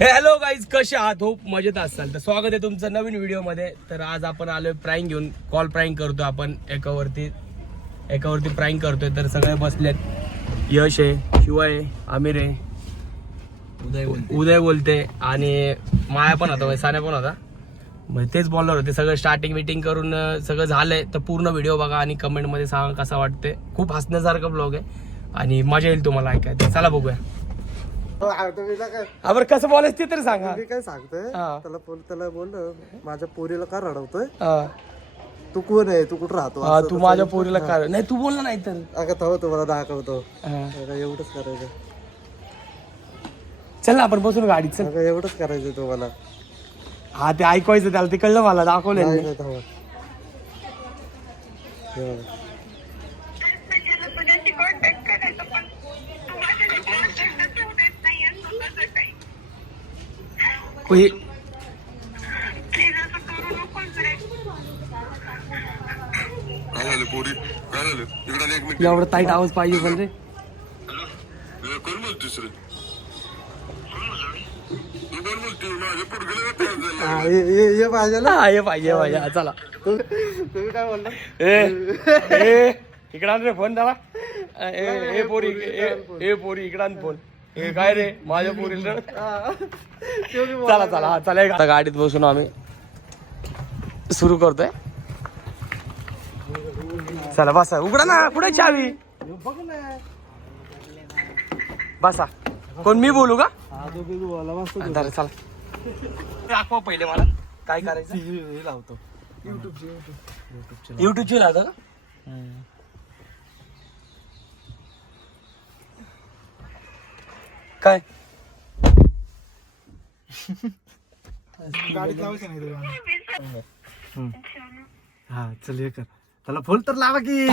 Hello guys कसे आहात? Hope मजेत असाल. तर स्वागत आहे तुमचं नवीन व्हिडिओमध्ये तर आज आपण आलोय प्राईंग घेऊन. कॉल प्राईंग करतो आपण. एकावरती एकावरती प्राईंग करतोय. तर सगळे बसलेत. यश आहे शिवा आहे आमिर आहे. उदय उदय बोलते आणि माया पण होता म्हणजे सान्या पण होता मग तेच बोलणार होते. सगळं स्टार्टिंग मिटिंग करून अं, सगळं झालंय. तर पूर्ण व्हिडिओ बघा आणि कमेंटमध्ये सांगा कसा वाटते खूप हसण्यासारखा ब्लॉग आहे. आणि मजा येईल तुम्हाला ऐकायला. चला बघूया. तुम्ही काय हा, बरं कसं बोलायचं ते तरी सांगा मी काय सांगतोय हा. त्याला बोल त्याला बोल माझ्या पोरीला का रडवतोय हा. तू कोण आहे तू कुठं राहतो हा, तू. माझ्या पोरीला काय नाही तू बोल ना नाही तर अगं तुम्हाला दाखवतो हा. अगं एवढंच करायचं चल ना आपण बसून गाडीत चल अगं एवढंच करायचं तुम्हाला हा ते ऐकवायचं त्याला ते कळलं मला दाखवलं नाही मी. नाही थांबा हे बघा. तुझ्याशी कॉन्टॅक्ट करायचं पण तू माझ्याशी कॉन्टॅक्ट ठेवू देत नाहीये स्वतःचं काही हे काय झालं पोरी? काय झालं? इकडे एक मिनिट. एवढं ताईट आवाज पाहिजे पण रे. कोण तू कोण पोरगीला झाला. हा, ये पाहिजे ना. हा, हे पाहिजे हे पाहिजे. हा, चला. तुम्ही काय बोलला? ए ए इकडं आण रे फोन त्याला ए ए पोरी ए ए पोरी इकडं आण फोन. हे काय रे? माझ्या पोरीला. चला चला हा चला आता गाडीत बसून आम्ही सुरू करतोय. चला बसा. उघडा ना कुठे चावी? बघ ना बसा. कोण मी बोलू का? हा चला. दाखवा पहिले मला. काय करायचं? हे लावतो. युट्यूबची लावता का? काय? गाडीत लावायचं नाही हा चल हे कर. त्याला फोन तर लावा की.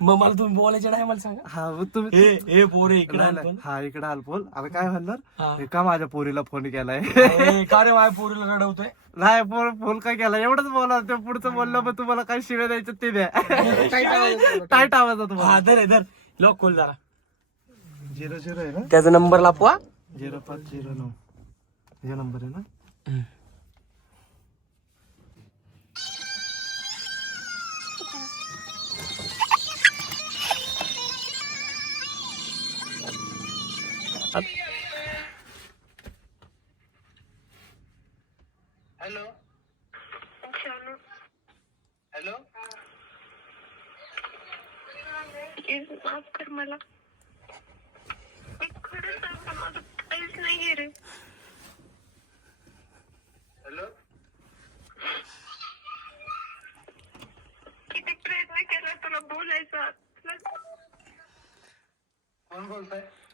मग मला तुम्ही बोलायचे नाही मला सांगा. हा मग तुम्ही ए ए पोरे इकडे आण. पण. हा इकडे आल फोन आता काय म्हणणार? हा. हे का माझ्या पोरीला फोन केलाय. ए, का रे माझ्या पोरीला रडवतोय? नाही फोन फोन काय केला? एवढंच बोला. ते पुढचं बोललं मग तुम्हाला काय शिव्या द्यायचं ते द्या. टाईट आवाज आहे तुम्हाला हा धर हे, धर. लॉक खोल जरा. झिरो झिरो आहे ना? त्याचा नंबर लापवा. झिरो पाच झिरो नऊ. हे नंबर आहे ना? हॅलो КНП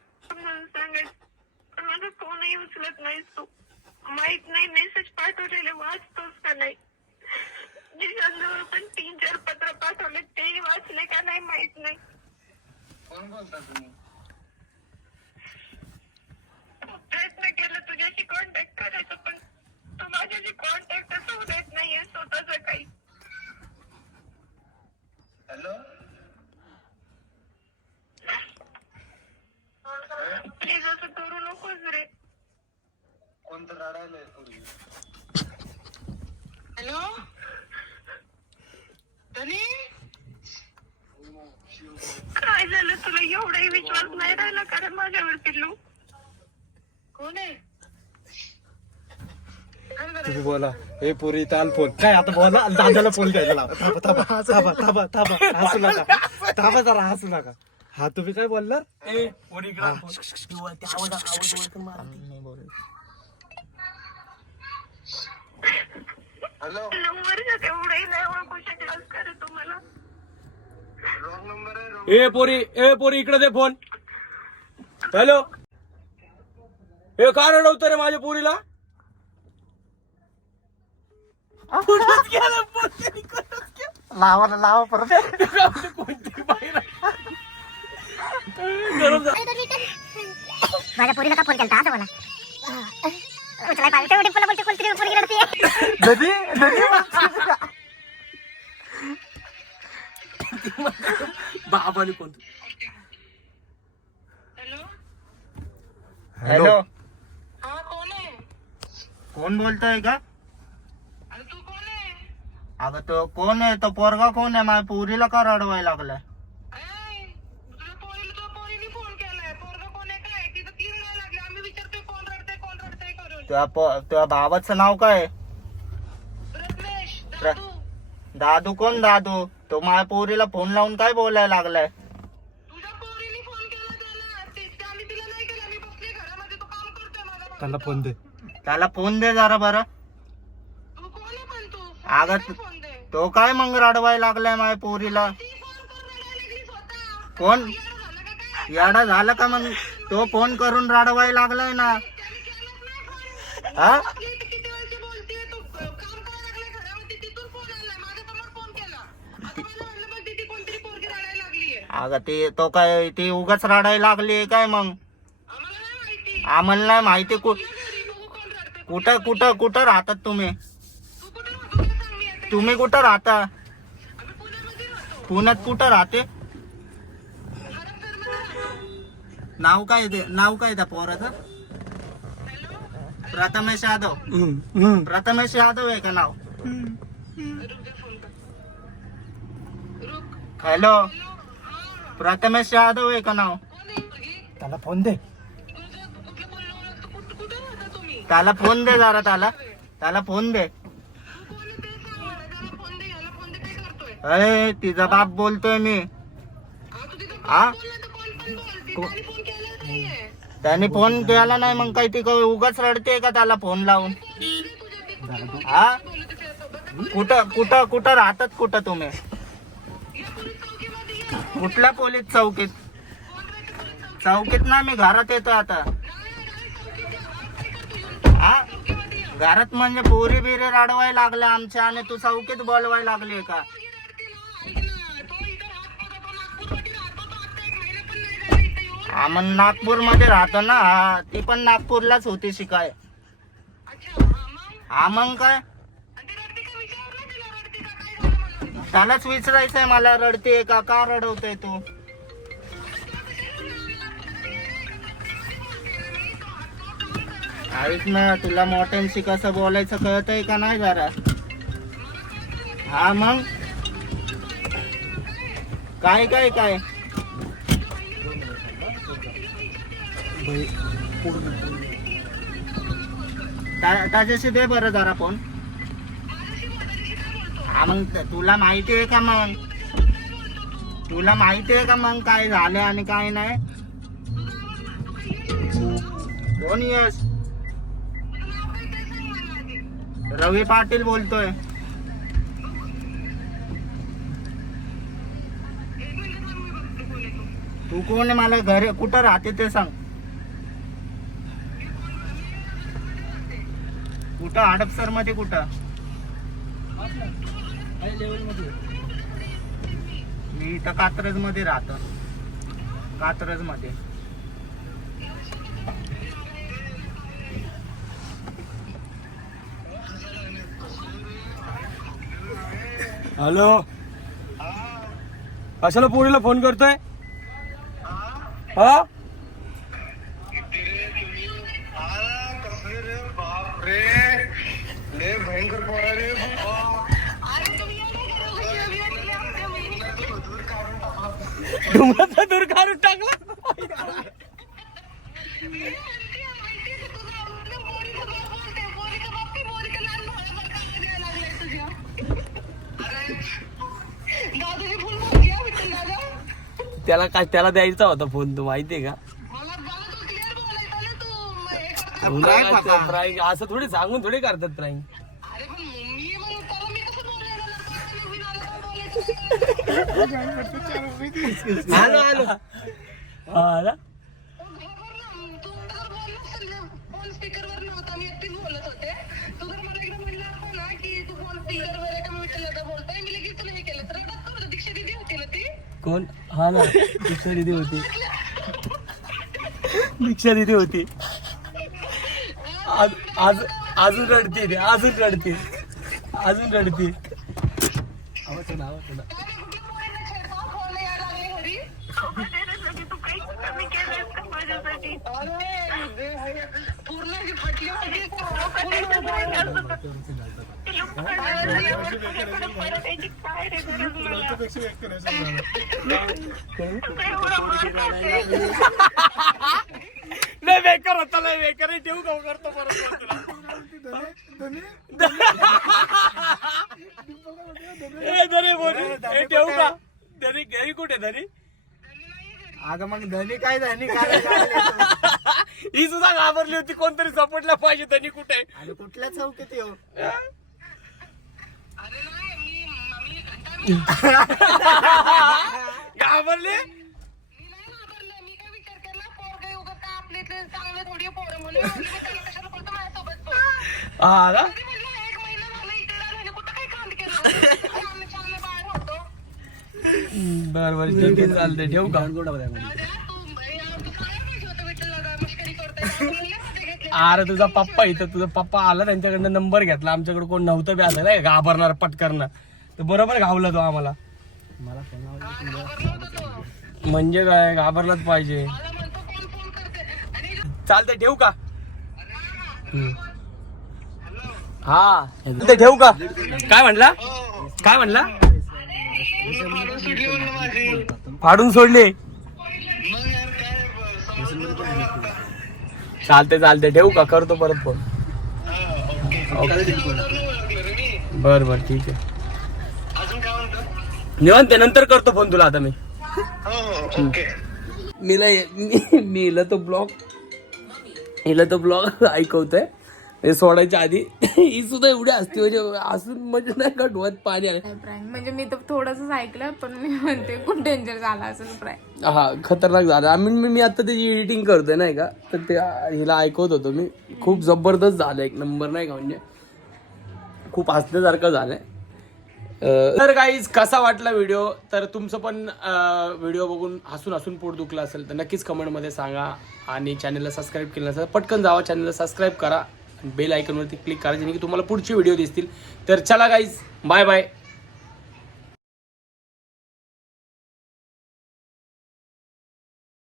तुला एवढाही विश्वास नाही राहिला कारण माझ्यावर पिल्लू कोण आहे? तुम्ही बोला. हे पोरी ताल फोन काय आता बोला? दादाला फोन घ्यायला लावा थांबा थांबा थांबा थांबा थांबा. हसू नका. थांबा जरा हसू नका. हा तुम्ही काय बोलणार ए पोरी इकडे आण फोन. तू त्या आवाज आवाज ओळखून मारा ती. नऊ वर्षात एवढंही नाही ओळखू शकलास तुम्हाला ए पोरी ए पोरी इकडे दे फोन हॅलो ए का रडवतो रे माझ्या पोरीला. लावा ना लावा परत. कोणती बाहेर. गरम झालं. माझ्या पोरीला का फोन केला आता मला उचलाय पाहिजे तेवढी बोलते कोणतरी पोरगी रडते नदी नदी बाबाने कोणतं हॅलो? हॅलो? हा कोण आहे? कोण बोलतोय का अरे तू कोण आहे? अगं तो कोण आहे? तो पोरगा कोण आहे? माझ्या पोरीला का रडवायला लागलाय? तुझ्या पोरीला तुझ्या पोरीने फोन दादू कोण दादू? तो माझ्या पोरीला फोन लावून काय बोलायला लागलाय? तुझ्या पोरीने फोन केला त्याला. ते ते आम्ही तिला नाही केला. मी बसली घरामध्ये. तो काम करतोय माझा त्याला फोन दे. त्याला फोन दे जरा बरं. अगं काय तू- फोन दे? तो काय मग रडवायला लागलाय माझ्या पोरीला? कोण? येडं झालं का मग? तो फोन करून रडवायला लागलाय ना. हा आपली इथे किती वेळची बोलतीये तू काम करायला लागलाय घरामध्ये तिथून फोन आलाय माझ्यासमोर फोन केला आता मला म्हणलं मग तिथे कोणतरी पोरगी रडायला लागलीये अगं ते तो काय ती उगाच रडायला लागली काय मग? आम्हाला नाही माहिती कु- कुठं कुठं कुठं राहतात तुम्ही? तुम्ही कुठं राहता? पुण्यात कुठं राहते? नाव काय ते? नाव काय त्या पोराचं? प्रथमेश यादव. प्रथमेश यादव आहे का नाव? हॅलो? प्रथमेश यादव आहे का नाव? त्याला फोन दे. त्याला फोन दे जरा त्याला. त्याला फोन दे. अय तिचा बाप बोलतोय मी. हा त्याने फोन केला नाही मग काही ती उगाच रडते का त्याला फोन लावून? हा कुठं कुठं कुठं राहतात कुठं तुम्ही? कुठल्या पोलीस चौकीत चौकीत ना मी घरात येतो आता. हा. घरात म्हणजे पोरी बिरी रडवायला लागल्या आमच्या आणि तू चौकीत बोलवायला लागली का. हा मग नागपूरमध्ये राहतो ना ती पण नागपूरलाच होती शिकाय? हा मग काय त्यालाच विचारायचंय मला रडते का? का रडवतोय तू? ऐक ना तुला मोठ्यांशी कसं बोलायचं कळतंय का नाही जरा हा मग? काय काय काय? त्याच्याशी दे बरं जरा फोन. हा मग तुला माहिती आहे का मग? तुला माहिती आहे का मग काय झालं आणि काय नाही? कोण यश रवी पाटील बोलतोय. तू कोण आहे? मला घर कुठं राहते ते सांग. कुठं? हडपसरमध्ये कुठं? मी इथं कात्रजमध्ये राहतो. कात्रजमध्ये हॅलो? कशाला पोरीला फोन करतोय? हा? दूर काढून टाकला. त्याला काय त्याला द्यायचा होता फोन तो माहितीये का? असं थोडी सांगून थोडी करतात प्राईंग आलं हॅलो हा ना? हे? कोण? हा ना दीक्षा दिदी होती. दीक्षा दिदी होती. आज आज अजून रडते अजून रडते. अजून रडते. आवाज आवाज नाही, बेकार होता नाही बेकार ठेवू का करतो परत धनी बोली ठेवू का धनी घरी कुठे धनी अगं मग धनी काय धनी काय? ही सुद्धा घाबरली होती कोणतरी सपोर्टला पाहिजे धनी कुठे आहे? आणि कुठल्या चौकीत येऊ घाबरली हा का बर बर. ठीक आहे चालते ठेवू का? अरे तुझा पप्पा इथं तुझा पप्पा आला त्यांच्याकडनं नंबर घेतला. आमच्याकडे कोण नव्हतं बी असं नाही घाबरणार पटकरनं. तर बरोबर घावला तो आम्हाला. म्हणजे काय घाबरलाच पाहिजे. चालतंय ठेवू का. हा. ठेवू का? काय म्हणला? काय म्हणला? फाडून सोडले. चालते चालते ठेवू का? करतो परत फोन बर बर. ठीक आहे. निवांत नंतर करतो फोन तुला आता मी. मीला मी तो ब्लॉग हिला तो ब्लॉग ऐकवतोय. हे सोडायच्या आधी ही सुद्धा एवढी असते म्हणजे असून म्हणजे नाही का डोळ्यात पाणी आलं. प्रँक म्हणजे मी तर थोडंसंच ऐकलं पण मी म्हणते खूप डेंजर झाला असेल प्रँक हा खतरनाक झालं. आम्ही मी मी आता त्याची एडिटिंग करतोय नाही का? तर ते हिला ऐकवत होतो मी. खूप जबरदस्त झालं एक नंबर नाही का म्हणजे? खूप हसण्यासारखं झालंय. अं, तर काहीच कसा वाटला व्हिडिओ तर तुमचं पण व्हिडिओ बघून हसून हसून पोट दुखलं असेल तर नक्कीच कमेंटमध्ये सांगा. आणि चॅनलला सबस्क्राईब केलं नसेल पटकन जावा चॅनलला सबस्क्राईब करा. बेल आयकॉनवरती क्लिक करा जेणे की तुम्हाला पुढचे व्हिडिओ दिसतील. तर चला गाईज बाय बाय